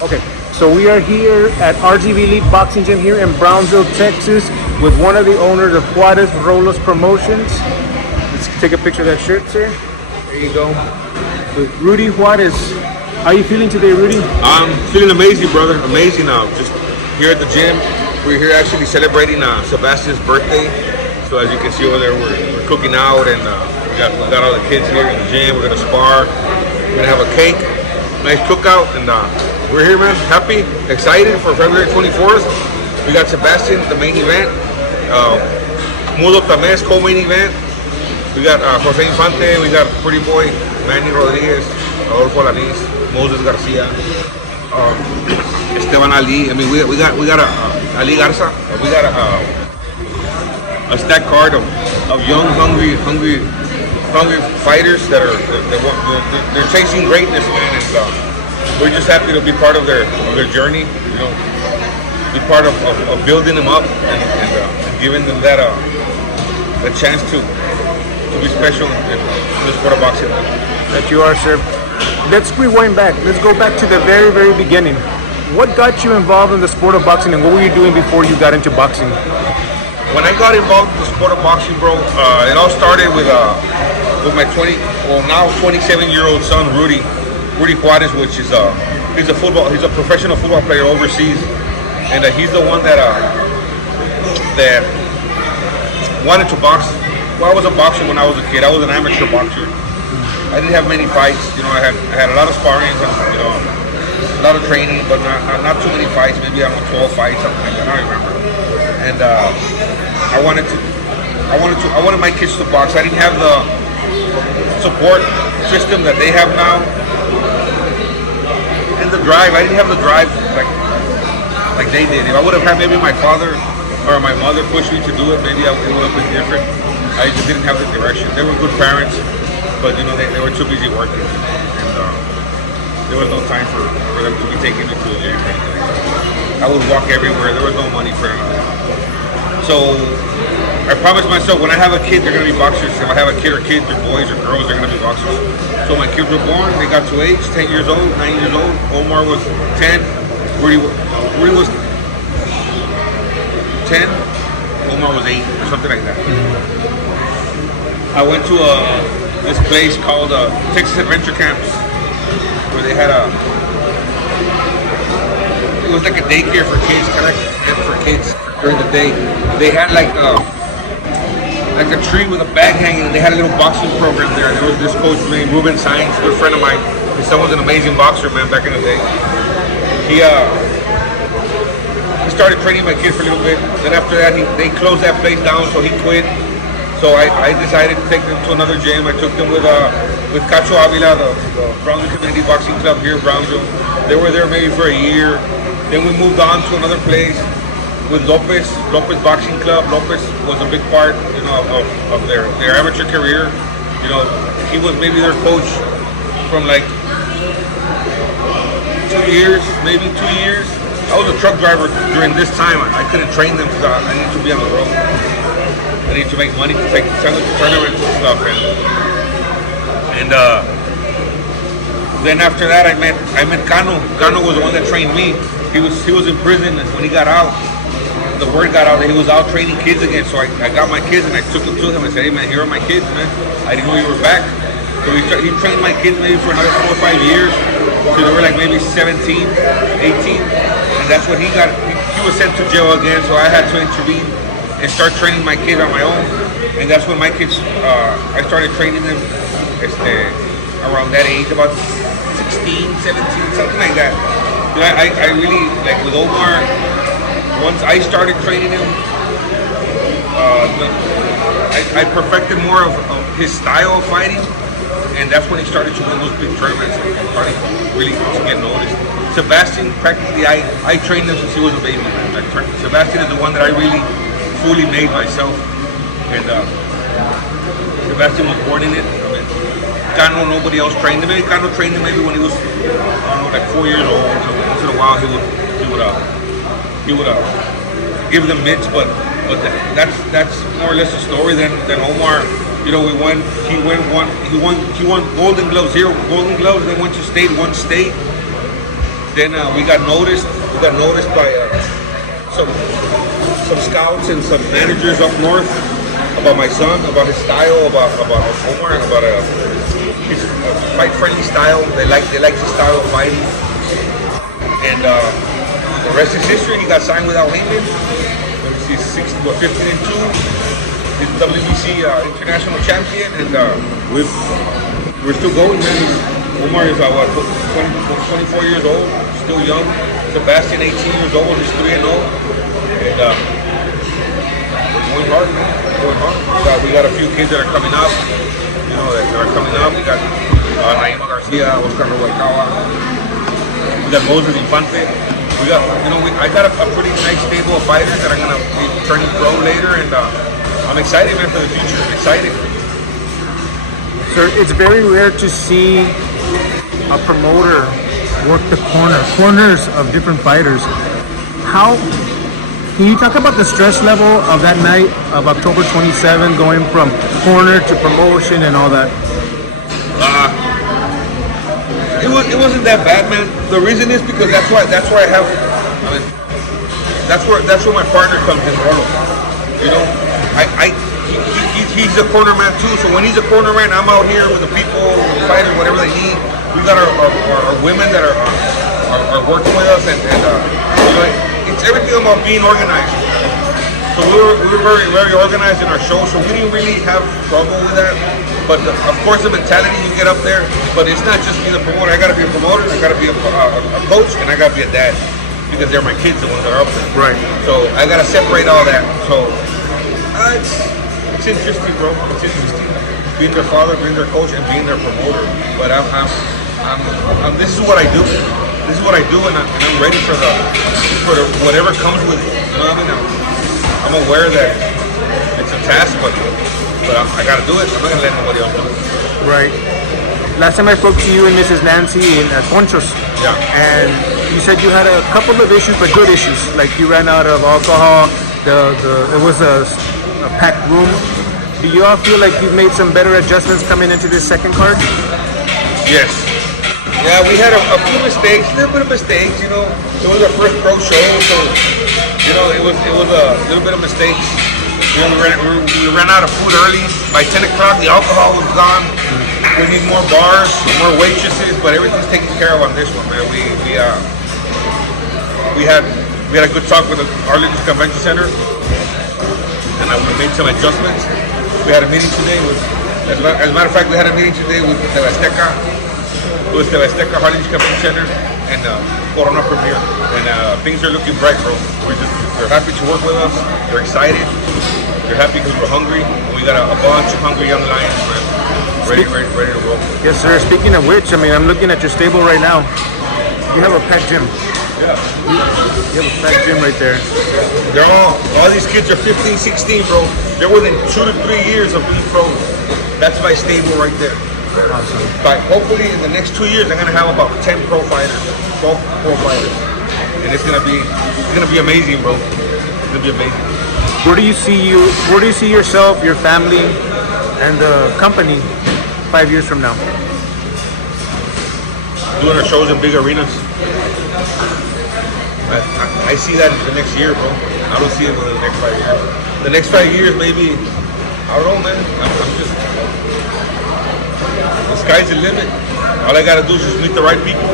Okay, so we are here at RGV Elite Boxing Gym here in Brownsville, Texas, with one of the owners of Juarez Rolo's Promotions. Let's take a picture of that shirt, sir. There you go. With Ruddy Juarez. How are you feeling today, Rudy? I'm feeling amazing, brother. Amazing. Just here at the gym. We're here actually celebrating Sebastian's birthday. So as you can see over there, we're cooking out, and we got all the kids here in the gym. We're gonna spar. We're gonna have a cake, nice cookout, and we're here, man. Happy, excited for February 24th. We got Sebastian, the main event. Mudo Tamés, co-main event. We got Jose Infante. We got Pretty Boy, Manny Rodriguez, Adolfo Alanis, Moses Garcia, Esteban Ali. I mean, we got Ali Garza. We got a stacked card of young, hungry fighters that they're chasing greatness, man. And we're just happy to be part of their journey. You know, be part of building them up and giving them that a chance to be special in the sport of boxing. That you are, sir. Let's rewind back. Let's go back to the very, very beginning. What got you involved in the sport of boxing, and what were you doing before you got into boxing? When I got involved in the sport of boxing, bro, it all started with my 27-year-old son, Ruddy Juarez, which is he's a professional football player overseas, and he's the one that wanted to box. Well, I was a boxer when I was a kid. I was an amateur boxer. I didn't have many fights. You know, I had a lot of sparring, and, you know, a lot of training, but not too many fights. Maybe I don't know, 12 fights, something like that. I don't remember. And I wanted my kids to box. I didn't have the support system that they have now, and the drive. I didn't have the drive like they did. If I would have had maybe my father or my mother push me to do it, maybe it would have been different. I just didn't have the direction. They were good parents, but you know they were too busy working, and there was no time for them to be taking me to the gym. I would walk everywhere. There was no money for it. So I promised myself, when I have a kid, they're gonna be boxers. If I have a kid or kids, they're boys or girls, they're gonna be boxers. So my kids were born. They got to age, 10 years old, 9 years old. Omar was 10. Rudy was 10. Omar was 8, or something like that. I went to this place called Texas Adventure Camps, where they had it was like a daycare for kids, kind of for kids during the day. They had like a tree with a bag hanging, and they had a little boxing program there. There was this coach named Ruben Sainz, a good friend of mine. His son was an amazing boxer, man, back in the day. He started training my kids for a little bit. Then after that, they closed that place down, so he quit. So I decided to take them to another gym. I took them with Cacho Avila, the Brownsville Community Boxing Club here in Brownsville. They were there maybe for a year. Then we moved on to another place with Lopez Boxing Club. Lopez was a big part, you know, of their amateur career. You know, he was maybe their coach from like 2 years, maybe 2 years. I was a truck driver during this time. I couldn't train them because I needed to be on the road. I needed to make money to send them to tournaments and stuff. And then after that, I met Cano. Cano was the one that trained me. He was in prison, and when he got out, the word got out that he was out training kids again. So I got my kids and I took them to him and said, "Hey man, here are my kids, man. I didn't know you were back." So he trained my kids maybe for another 4 or 5 years. So they were like maybe 17, 18. And that's when he was sent to jail again. So I had to intervene and start training my kids on my own. And that's when my kids, I started training them around that age, about 16, 17, something like that. You know, I really, like with Omar, once I started training him, I perfected more of his style of fighting, and that's when he started to win those big tournaments and started really to get noticed. Sebastian, practically, I trained him since he was a baby. Like, Sebastian is the one that I really fully made myself, and Sebastian was born in it. I mean, Cano, nobody else trained him. Cano trained him maybe when he was, I don't know, like 4 years old. So once in a while, he would give them mitts, but that's more or less the story. Then Omar, you know, he won Golden Gloves here, Golden Gloves. They went to state, won state, Then we got noticed. We got noticed by some scouts and some managers up north about my son, about his style, about Omar, about his fight friendly style. They like his style of fighting. And the rest is history. He got signed without Heyman. He's 15-2. He's WBC international champion, and we're still going, man. Omar is 24 years old, still young. Sebastian, 18 years old, he's 3-0, and we're going hard, man. We're going hard. We got a few kids that are coming up. You know, that are coming up. We got Naima Garcia, Oscar Rubalcaba. We got Moses Infante. We got, I got a pretty nice stable of fighters that are gonna be turning pro later, and I'm excited, man, for the future. I'm excited. Sir, it's very rare to see a promoter work the corners of different fighters. How can you talk about the stress level of that night of October 27, going from corner to promotion and all that? It wasn't that bad, man. The reason is because that's where I have. I mean, that's where my partner comes in, Rolo. You know, he's a corner man too. So when he's a corner man, I'm out here with the people, the fighters, whatever they need. We got our women that are working with us, and it's everything about being organized. So we were very, very organized in our show, so we didn't really have trouble with that. But of course, the mentality, you get up there, but it's not just being a promoter. I got to be a promoter, I got to be a coach, and I got to be a dad, because they're my kids, the ones that are up there. Right. So I got to separate all that. So it's interesting, bro. It's interesting being their father, being their coach, and being their promoter. But this is what I do. This is what I do, and I'm ready for whatever comes with it. You know what I mean? I'm aware that it's a task, but I gotta do it. I'm not gonna let nobody else do it. Right. Last time I spoke to you and Mrs. Nancy at Ponchos. Yeah. And you said you had a couple of issues, but good issues. Like you ran out of alcohol. It was a packed room. Do you all feel like you've made some better adjustments coming into this second card? Yes. Yeah, we had a few mistakes, a little bit of mistakes. You know, it was our first pro show, so it was a little bit of mistakes. You know, we ran out of food early. By 10 o'clock, the alcohol was gone. We need more bars, more waitresses, but everything's taken care of on this one, man. We had a good talk with the Arlington Convention Center, and we made some adjustments. We had a meeting today as a matter of fact, we had a meeting today with the Azteca. It was the Azteca Arlington Convention Center and Corona Premier, and things are looking bright, bro. They're happy to work with us. They're excited. They're happy because we're hungry. And we got a bunch of hungry young lions, man. Ready to roll. Yes, sir. Speaking of which, I mean, I'm looking at your stable right now. You have a packed gym. Yeah. You have a packed gym right there. They're all these kids are 15, 16, bro. They're within 2 to 3 years of being pro. That's my stable right there. Awesome. But hopefully in the next 2 years, I'm gonna have about 10 pro fighters, 12 pro fighters, and it's gonna be amazing, bro. It's gonna be amazing. Where do you see yourself, your family, and the company 5 years from now? Doing our shows in big arenas. I see that in the next year, bro. I don't see it within the next 5 years. The next 5 years, maybe. I don't know, man. I'm just. The sky's the limit. All I gotta do is just meet the right people,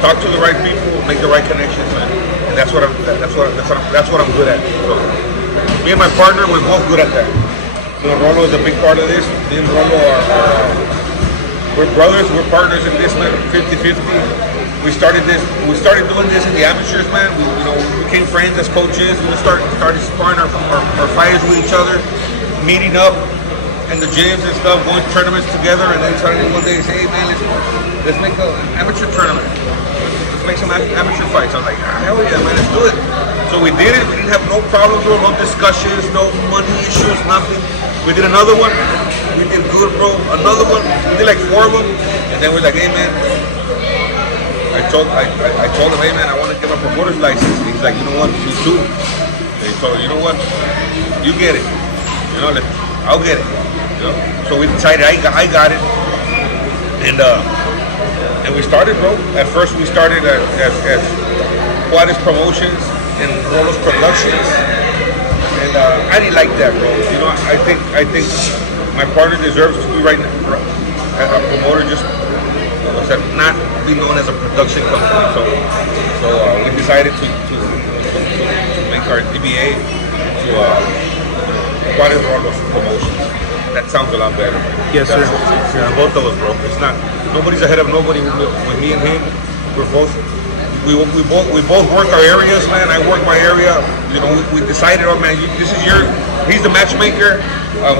talk to the right people, make the right connections, man. And that's what I'm good at. So, me and my partner, we're both good at that. You know, Rolo is a big part of this. Me and Rolo we're brothers, we're partners in this, man. 50-50. We started doing this in the amateurs, man. We became friends as coaches. We started sparring our fighters with each other, meeting up in the gyms and stuff, going to tournaments together, and then suddenly one day say, hey man, let's make an amateur tournament. Let's make some amateur fights. I was like, hell yeah, man, let's do it. So we did it. We didn't have no problems, bro, no discussions, no money issues, nothing. We did another one. We did good, bro. Another one. We did like 4 of them, and then we're like, hey man. I told him, hey man, I want to get my promoter's license. And he's like, you know what, me too. And he told me, you know what, you get it. I'll get it. So we decided I got it, and And we started, bro. At first, we started at Juarez Promotions and Rolo's Productions, and I didn't like that, bro. You know, I think my partner deserves to be right now a promoter, just not be known as a production company. So we decided to make our DBA to Juarez Rolo's Promotions. That sounds a lot better. Yes, sir. Yeah. Both of us, bro. It's not, nobody's ahead of nobody. With me and him, we both work our areas, man. I work my area. You know, we decided, oh man, this is he's the matchmaker.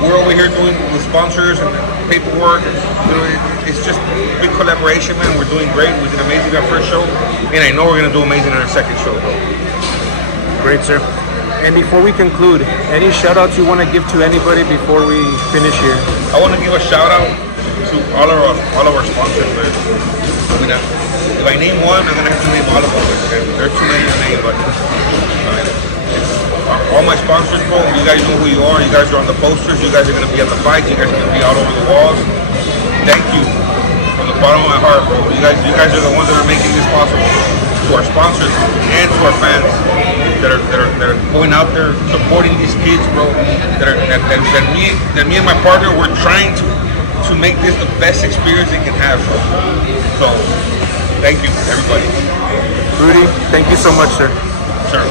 We're over here doing the sponsors and the paperwork. You know, it's just big collaboration, man. We're doing great. We did amazing our first show, and I know we're gonna do amazing on our second show, bro. Great, sir. And before we conclude, any shout outs you want to give to anybody before we finish here? I want to give a shout out to all of our sponsors, man. I mean, if I name one, I'm gonna have to name all of them. There's too many to name, but all my sponsors, bro. You guys know who you are. You guys are on the posters. You guys are gonna be at the fights. You guys are gonna be all over the walls. Thank you from the bottom of my heart, bro. You guys are the ones that are making this possible. To our sponsors and to our fans that are going out there supporting these kids, bro. That me and my partner, we're trying to make this the best experience they can have, bro. So thank you, everybody. Rudy, thank you so much, sir. Sure.